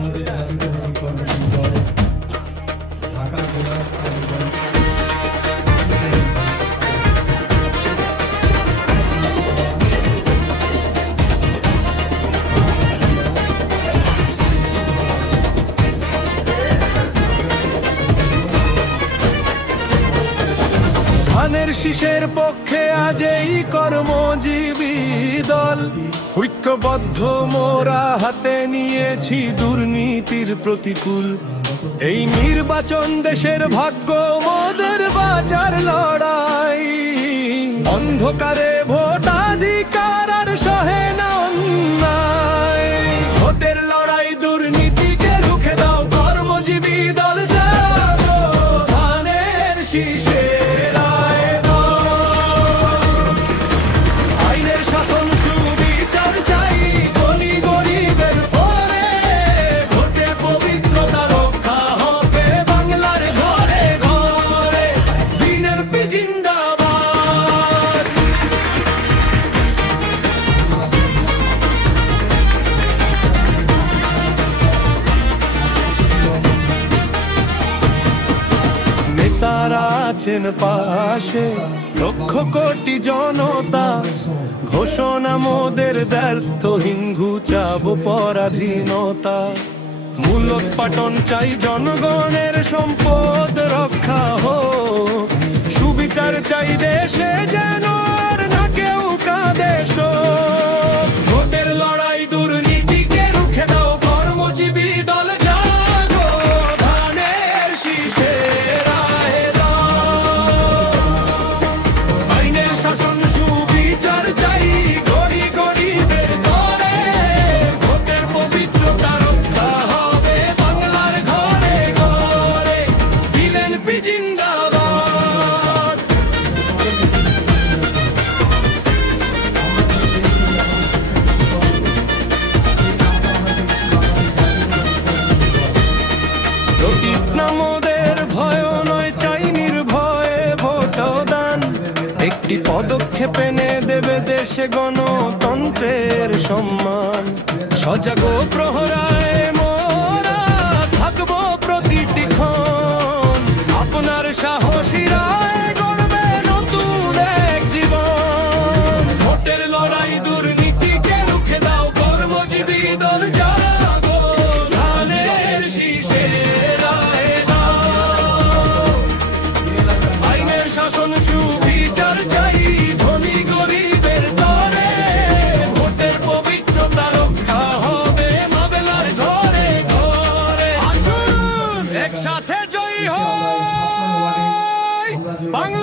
আমাদের জাতীয়তাবাদী কর্মসূচি দল ঢাকা জেলা ধানের শীষের পক্ষে আজ এই কর্মজীবী দল ঐক্যবদ্ধ মোরা হাতে নিয়েছি দুর্নীতির প্রতিকূল। এই নির্বাচন দেশের ভাগ্য মোদের বাঁচার লড়াই, অন্ধকারে ভোটাধিকার আর সহে না অন্যায়। ভোটের লড়াই দুর্নীতিকে রুখে দাও, কর্মজীবী দল জাগো, ধানের শীষে তারা আছেন পাশে লক্ষ কোটি জনতা, ঘোষণা মোদের ব্যর্থহীন ঘুচাব পরাধীনতা। মূলোৎপাটন চাই, জনগণের সম্পদ রক্ষা হোক, সুবিচার চাই দেশে যেন আর না কেউ কাঁদে শোক। ভোটের লড়াই দুর্নীতিকে রুখে দাও, কর্মজীবী দল জাগো, ধানের শীষে মোদের ভয় নয়, চাই নির্ভয়ে ভোটদান। একটি পদক্ষেপ এনে দেবে দেশে গণতন্ত্রের সম্মান। সজাগ প্রহরায় মোরা থাকবো প্রতিটি ক্ষণ, আপনার সাহসীরা গড়বে নতুন এক জীবন। ভোটের লড়াই দুর্নীতিকে রুখে দাও, কর্মজীবী দল জাগো, ধানের শীষে সুবিচার চাই, ধনী গরিবের তরে ভোটের পবিত্রতা রক্ষা হবে মামলার ঘরে ঘরে। আসুন একসাথে জয় হয় বাংলা।